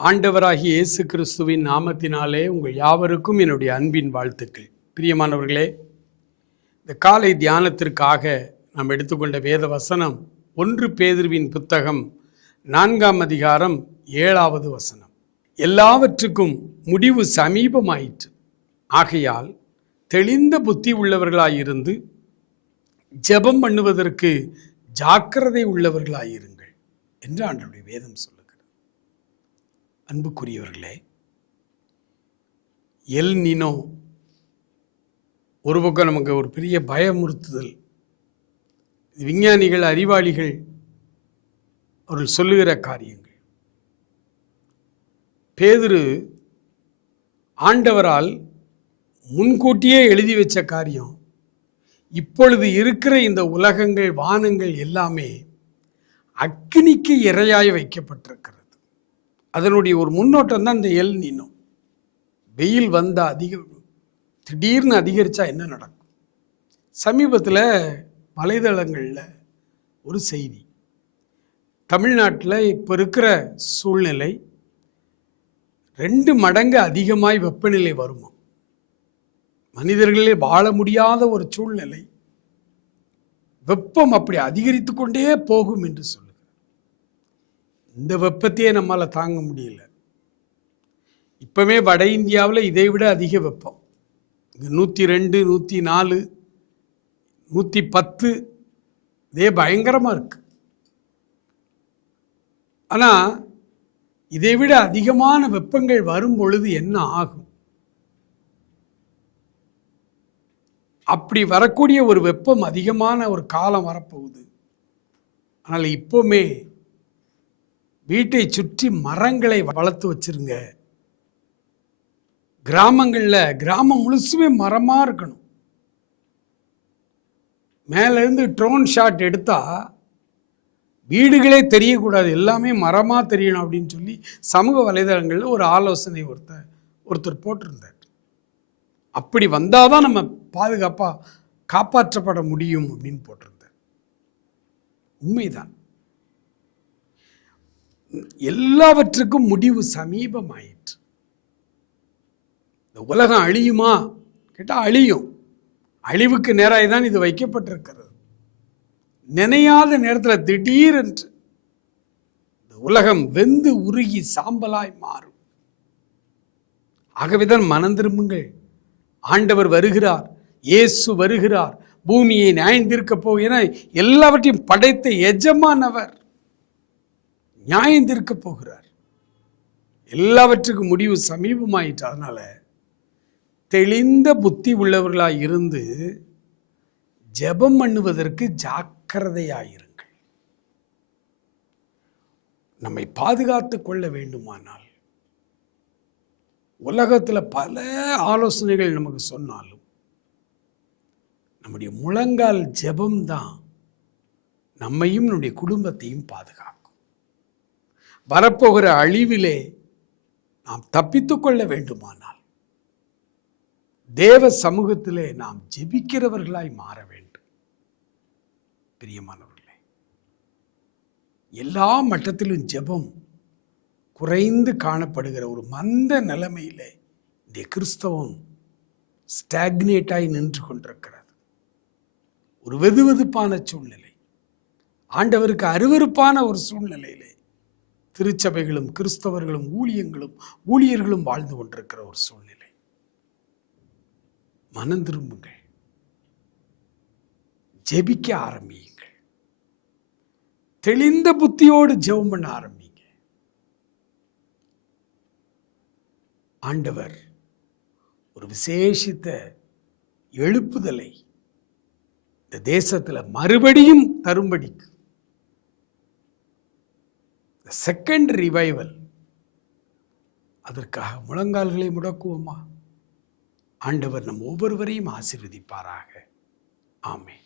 ஆண்டவராகிய இயேசு கிறிஸ்துவின் நாமத்தினாலே உங்கள் யாவருக்கும் என்னுடைய அன்பின் வாழ்த்துக்கள். பிரியமானவர்களே, இந்த காலை தியானத்திற்காக நாம் எடுத்துக்கொண்ட வேத வசனம் 1 பேதுருவின் புத்தகம் 4ஆம் அதிகாரம் 7வது வசனம். எல்லாவற்றுக்கும் முடிவு சமீபமாயிற்று, ஆகையால் தெளிந்த புத்தி உள்ளவர்களாயிருந்து ஜெபம் பண்ணுவதற்கு ஜாக்கிரதை உள்ளவர்களாயிருங்கள் என்று ஆண்டவருடைய வேதம் சொல்லுகிறது. அன்புக்குரியவர்களே, எல் நினோ ஒரு பக்கம் நமக்கு ஒரு பெரிய பயமுறுத்துதல். விஞ்ஞானிகள், அறிவாளிகள் அவர்கள் சொல்லுகிற காரியங்கள். பேதுரு ஆண்டவரால் முன்கூட்டியே எழுதி வச்ச காரியம். இப்பொழுது இருக்கிற இந்த உலகங்கள், வானங்கள் எல்லாமே அக்கினிக்கு இரையாய் வைக்கப்பட்டிருக்கிறது. அதனுடைய ஒரு முன்னோட்டம் தான் இந்த எல் நினோ. வெயில் வந்தால் திடீர்னு அதிகரித்தா என்ன நடக்கும்? சமீபத்தில் வலைதளங்களில் ஒரு செய்தி, தமிழ்நாட்டில் இப்போ இருக்கிற சூழ்நிலை 2 மடங்கு அதிகமாய் வெப்பநிலை வருமா, மனிதர்களே வாழ முடியாத ஒரு சூழ்நிலை, வெப்பம் அப்படி அதிகரித்து கொண்டே போகும் என்று சொல்லுங்க. இந்த வெப்பத்தையே நம்மால் தாங்க முடியல. இப்போவே வட இந்தியாவில் இதை விட அதிக வெப்பம். இது 102, 104, 110 இதே பயங்கரமாக இருக்கு. ஆனால் இதை விட அதிகமான வெப்பங்கள் வரும் பொழுது என்ன ஆகும்? அப்படி வரக்கூடிய ஒரு வெப்பம் அதிகமான ஒரு காலம் வரப்போகுது. ஆனால் இப்போவுமே வீட்டை சுற்றி மரங்களை வளர்த்து வச்சிருங்க. கிராமம் முழுசுமே மரமாக இருக்கணும். மேலேருந்து ட்ரோன் ஷாட் எடுத்தால் வீடுகளே தெரியக்கூடாது, எல்லாமே மரமாக தெரியணும் அப்படின்னு சொல்லி சமூக வலைதளங்களில் ஒரு ஆலோசனை ஒருத்தர் போட்டிருந்தார். அப்படி வந்தால் தான் நம்ம பாதுகாப்பாக காப்பாற்றப்பட முடியும் அப்படின்னு போட்டிருந்தார். உண்மைதான். எல்லாவற்றுக்கும் முடிவு சமீபமாயிற்று. இந்த உலகம் அழியுமா கேட்டால் அழியும். அழிவுக்கு நேராக தான் இது வைக்கப்பட்டிருக்கிறது. நினையாத நேரத்தில் திடீரென்று இந்த உலகம் வெந்து உருகி சாம்பலாய் மாறும். ஆகவேதான் மனம் திரும்புங்கள், ஆண்டவர் வருகிறார், இயேசு வருகிறார், பூமியை நியாயந்தீர்க்க போகிற எல்லாவற்றையும் படைத்த எஜமானவர் நியாயந்தீர்க்க போகிறார். எல்லாவற்றுக்கும் முடிவு சமீபமாயிற்று. அதனால தெளிந்த புத்தி உள்ளவர்களாய் இருந்து ஜெபம் பண்ணுவதற்கு ஜாக்கிரதையாயிருங்கள். நம்மை பாதுகாத்து கொள்ள வேண்டுமானால் உலகத்தில் பல ஆலோசனைகள் நமக்கு சொன்னாலும் நம்முடைய முழங்கால் ஜெபம்தான் நம்மையும் நம்முடைய குடும்பத்தையும் பாதுகாக்கும். வரப்போகிற அழிவிலே நாம் தப்பித்து கொள்ள வேண்டுமானால் தேவ சமூகத்திலே நாம் ஜெபிக்கிறவர்களாய் மாற வேண்டும். பிரியமானவர்களே, எல்லா மட்டத்திலும் ஜெபம் குறைந்து காணப்படுகிற ஒரு மந்த நிலைமையிலே இந்த கிறிஸ்தவம் ஸ்டாக்னேட்டாய் நின்று கொண்டிருக்கிறது. ஒரு வெதுவெதுப்பான சூழ்நிலை, ஆண்டவருக்கு அருவருப்பான ஒரு சூழ்நிலையிலே திருச்சபைகளும் கிறிஸ்தவர்களும் ஊழியர்களும் வாழ்ந்து கொண்டிருக்கிற ஒரு சூழ்நிலை. மனம் திரும்புங்கள், ஜெபிக்க ஆரம்பியுங்கள், தெளிந்த புத்தியோடு ஜெபம் பண்ண ஆரம்பிங்க. ஆண்டவர் ஒரு விசேஷித்த எழுப்புதலை இந்த தேசத்தில் மறுபடியும் தரும்படிக்கு, செகண்ட் ரிவைவல், அதற்காக முழங்கால்களை முடக்குவோமா? ஆண்டவர் நம் ஒவ்வொருவரையும் ஆசீர்வதிப்பாராக. ஆமென்.